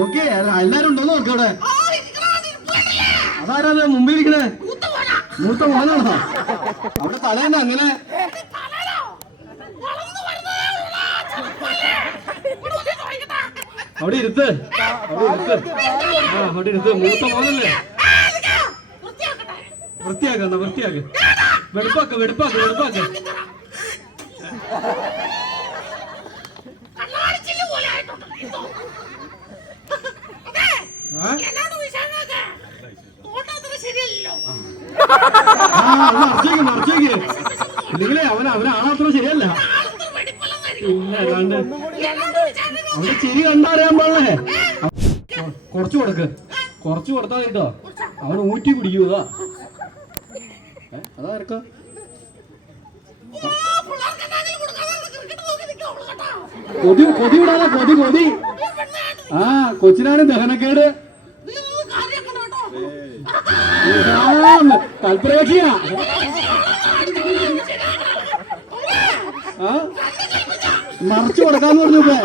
നോക്കിയേ എല്ലാരും ഉണ്ടോ നോക്ക് അവിടെ. അതാരാ മുമ്പിൽ ഇരിക്കണേ? മൂത്ത മോനാണോ? അവിടെ തലേന്ന് അങ്ങനെ? അവിടെ ഇരുത്ത്. അവിടെ ഇരുത്ത്. ആ അവിടെ ഇരുത്ത്. മൂത്ത മോനല്ലേ? വൃത്തിയാക്ക എന്നാ വൃത്തിയാക്ക്. വെടുപ്പാക്ക് വെടുപ്പാക്ക് വെടുപ്പാക്ക് ആ? ആ, അത് മറച്ചേക്ക് മറച്ചേക്ക് ഇല്ലെങ്കിലേ അവൻ അവനാണത്ര ശരിയല്ല. ഇല്ല അവിടെ ചെരി കണ്ടറിയാൻ പാടില്ലേ? കുറച്ച് കൊടുക്ക്. കുറച്ച് കൊടുത്താ കേട്ടോ അവൻ ഊറ്റി കുടിക്കൂ അതാ. ആർക്കാ? കൊതി കൊതി വിടാതെ കൊതി കൊതി. ആ കൊച്ചിനാണ് ദഹനക്കേട്. കൽപ്പരേഖിയ ആ? മറച്ചു കൊടുക്കാന്ന് പറഞ്ഞു ഇപ്പൊ.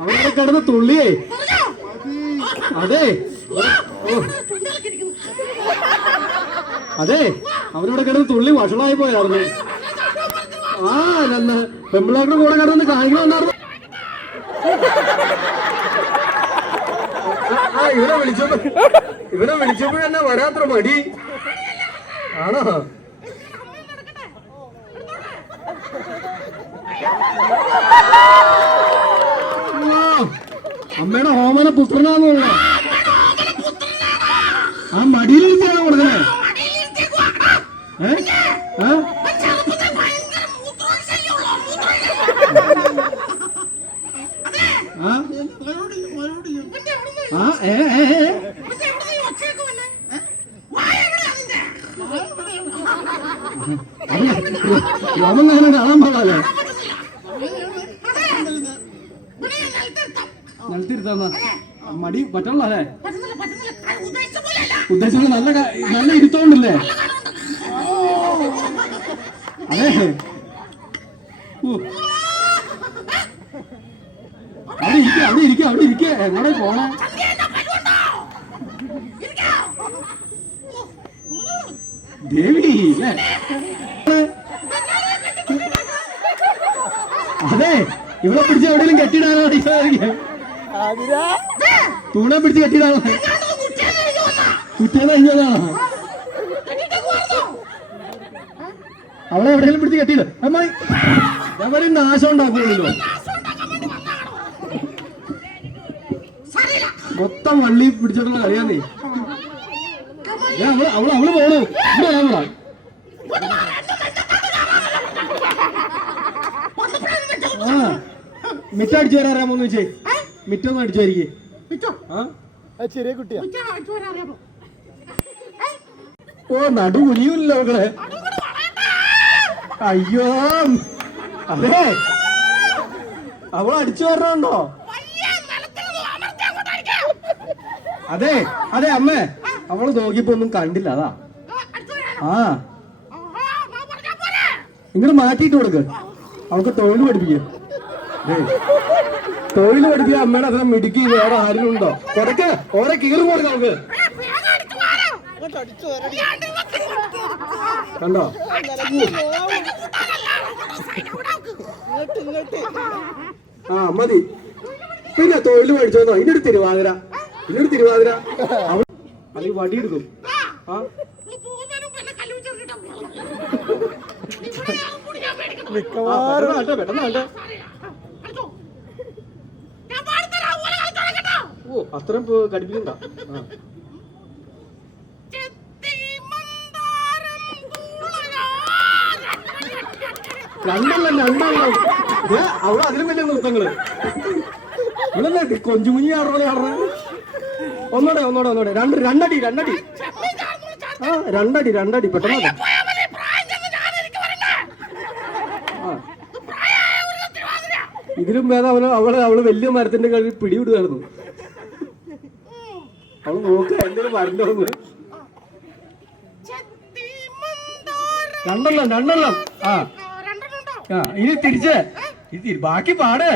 അവിടെ കിടന്ന് തുള്ളിയേ. അതെ. അതെ. അവരിവിടെ കിടന്ന് തുള്ളി വഷളായി പോയായിരുന്നു ആ പെമ്പിളാരുടെ കൂടെ കിടന്ന് കാണിക്കണമെന്നായിരുന്നു ആ ഇവരെ വിളിച്ചപ്പോ ഇവരെ വിളിച്ചപ്പോ തന്നെ വരാത്ര മടി. ആണോ? അമ്മയുടെ ഹോമന പുത്രനാന്ന് ആ മടിയിലിരുത്തിയാണോ കൊടുക്കണേ? ഏ ഏ ആ ആ ഏ ഏ ഏ കാണാൻ പാടില്ലേ നിലത്തിരുത്താ മടി പറ്റണല്ലോ അല്ലേ? ഉദ്ദേശിച്ച നല്ല നല്ല ഇരുത്തോണ്ടല്ലേ? അതെ. അവിടെ ഇരിക്ക അവിടെ ഇരിക്ക അവിടെ ഇരിക്ക. എങ്ങോടെ പോണേ? ദേവി അല്ലേ? അതെ ഇവിടെ പിടിച്ച് എവിടെയെങ്കിലും കെട്ടിടാനോ തൂണെ പിടിച്ച് കെട്ടിടാണോ കുറ്റേന്ന് കഴിഞ്ഞതാണോ അവളെ എവിടെയെങ്കിലും പിടിച്ച് കെട്ടിയില്ല അമ്മായി ഞാൻ പറയും നാശം ഉണ്ടാക്കുള്ളൂ മൊത്തം വള്ളി പിടിച്ചിട്ടുള്ള കളിയാന്നേ. അവൾ അവൾ അവൾ പോണു. ഇവിടെ മിറ്റ അടിച്ചു വരാറാമോന്ന് വെച്ചേ മിറ്റൊന്നും അടിച്ചു വരികെ ആ. ചെറിയ കുട്ടിയാ. ഓ നടു കുനിയൂല്ലോ മക്കളെ. അയ്യോ. അതെ. അവൾ അടിച്ചു വരണുണ്ടോ? അതെ അതെ അമ്മേ. അവൾ നോക്കിയപ്പോ ഒന്നും കണ്ടില്ല അതാ. ആ ഇങ്ങോട്ട് മാറ്റിയിട്ട് കൊടുക്ക്. അവൾക്ക് തൊഴിൽ പഠിപ്പിക്കും. തൊഴിൽ പഠിപ്പിക്കാൻ അമ്മയുടെ അത്ര മിടുക്കി വേറെ ആരും ഉണ്ടോ? കൊടുക്ക് ഓരോ കീറും കൊടുക്ക അവൾക്ക് കണ്ടോ? ആ മതി. പിന്നെ തൊഴിൽ പഠിച്ചോന്നോ? ഇന്നൊരു തിരുവാതിര. ഇന്നൊരു തിരുവാതിര. അവൾ അല്ലെങ്കിൽ വടിയെടുക്കും ആ? ആട്ടെ. ഓ അത്രയും പോ- കടിപ്പിക്കണ്ട. രണ്ടെണ്ണം രണ്ടെണ്ണം. അവിടെ അതിലും വലിയ നൃത്തങ്ങൾ. കൊഞ്ചു കുഞ്ഞി പോലെ ആടുന്ന? ഒന്നോടെ ഒന്നോടെ ഒന്നോടെ. രണ്ട് രണ്ടടി രണ്ടടി. ആ രണ്ടടി രണ്ടടി. പെട്ടെന്ന് ആട്ടെ. ആ ഇതിലും ഭേദം അവൾ അവൾ അവൾ വലിയ മരത്തിന്റെ കളി പിടിവിടുകയായിരുന്നു അവൾ നോക്ക എന്തെങ്കിലും വരണ്ടോന്ന് രണ്ടെണ്ണം രണ്ടെണ്ണം. ആ. ആ ഇനി തിരിച്ച്. ബാക്കി പാട്.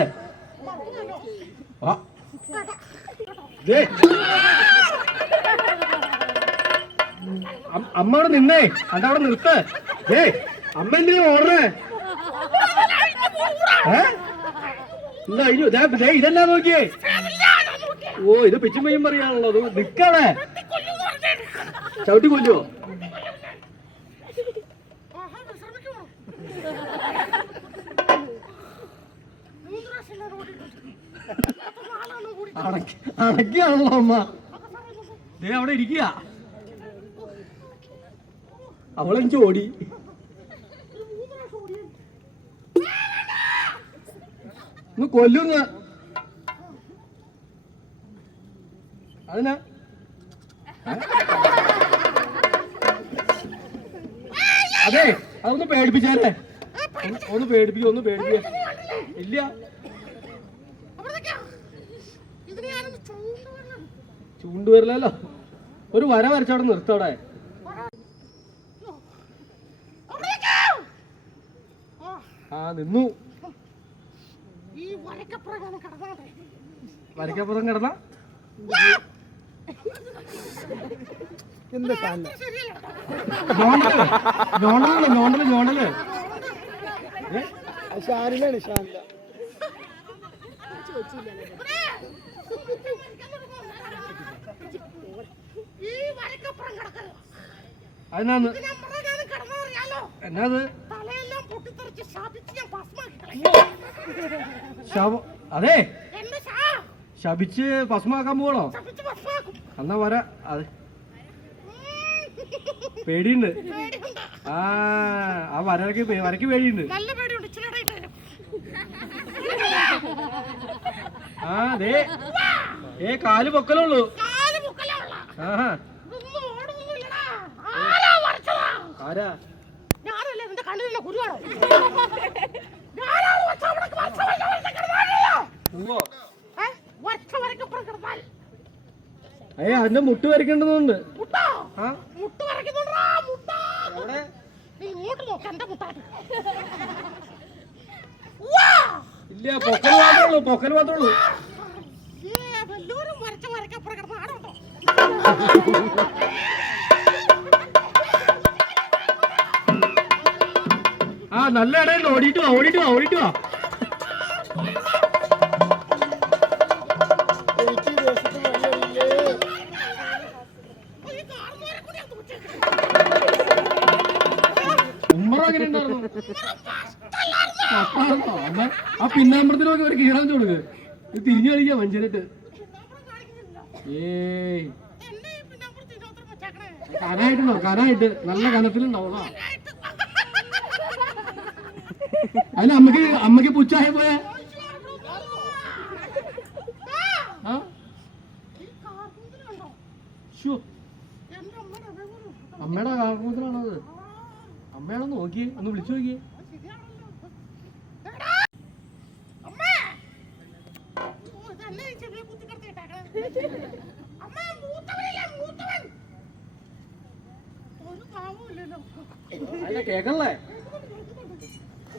അമ്മ അവിടെ നിന്നേ. അതവിടെ നിർത്ത്. ഏ അമ്മ എന്തിനാ ഓടണേ? ഏ? എന്താ ഇനി ഇതെന്നാ നോക്കിയേ? ഓ ഇത് പിച്ചും പറയാനുള്ളത്. നിക്കണേ. ചവിട്ടി കൊല്ലുവോ അടക്കി അടക്കിയാണല്ലോ അമ്മ. ദേ അവിടെ ഇരിക്കുക. അവളെനിക്ക് ഓടി. ഒന്ന് കൊല്ലുന്ന അതിനാ? അതെ അതൊന്ന് പേടിപ്പിച്ചാലേ ഒന്ന് പേടിപ്പിക്കും ഒന്ന് പേടിപ്പിക്ക. ഇല്ല. ചൂണ്ടുവരില്ലല്ലോ ഒരു വര വരച്ചവിടെ നിർത്തവിടെ ആ നിന്നു. വരക്കപ്പുറം കിടന്ന എന്ത് ഷാനിലാണ് ഷാനില ഈ വരക്കപ്പുറം കിടക്കല്ലോ അതിനാന്ന് എന്നാത്. അതെ. ശപിച്ച് ഭസ്മാക്കാൻ പോകണോ എന്നാ വര. അതെ പേടിയുണ്ട്. ആ ആ വരക്ക് വരക്ക് പേടിയുണ്ട്. ആ ദേ. ഏ കാൽ പൊക്കലുള്ളൂ. കാൽ മുക്കലാ ഉള്ള ആഹാ ഇതൊന്നും ഓടുന്നില്ലടാ ആരാ വരച്ചതാ ആരാ? ഞാനല്ലേ നിന്റെ കണ്ണിലുള്ള വരച്ച വരക്കപ്പുറം അതിന്റെ മുട്ട് വരയ്ക്കേണ്ടതുണ്ട്. ഇല്ല പൊക്കൽ മാത്രമേ ഉള്ളൂ പൊക്കൽ മാത്രമേ ഉള്ളൂ. വരച്ച വരക്കപ്പുറം കിടന്ന നല്ല ഇടയിൽ ഓടിയിട്ട് വാ ഓടിയിട്ട് വാ ഓടിയിട്ട് വാ. അങ്ങനെ ഉണ്ടായിരുന്നു? ആ പിന്നാമ്പറത്തിനൊക്കെ ഒരു കീറാൻ കൊടുക്ക് ഇത് തിരിഞ്ഞു കളിക്കാം മനുഷ്യനിട്ട്. ഏയ്. കനായിട്ടുണ്ടോ കനായിട്ട് നല്ല കനത്തിലുണ്ടാവും ആ. അതിന് അമ്മയ്ക്ക് അമ്മയ്ക്ക് പുച്ചായ പോയെ അമ്മയുടെ കാർക്കൂത്തിലാണത് അമ്മയാണ് നോക്കി ഒന്ന് വിളിച്ചു നോക്കി. അല്ല കേക്കണല്ലേ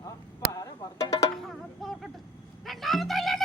ਹਾਂ ਬਾਹਰ ਵਰਦਾ ਹਾਂ ਪਾਕਟ ਡੰਡਾ ਬਤਾਇਆ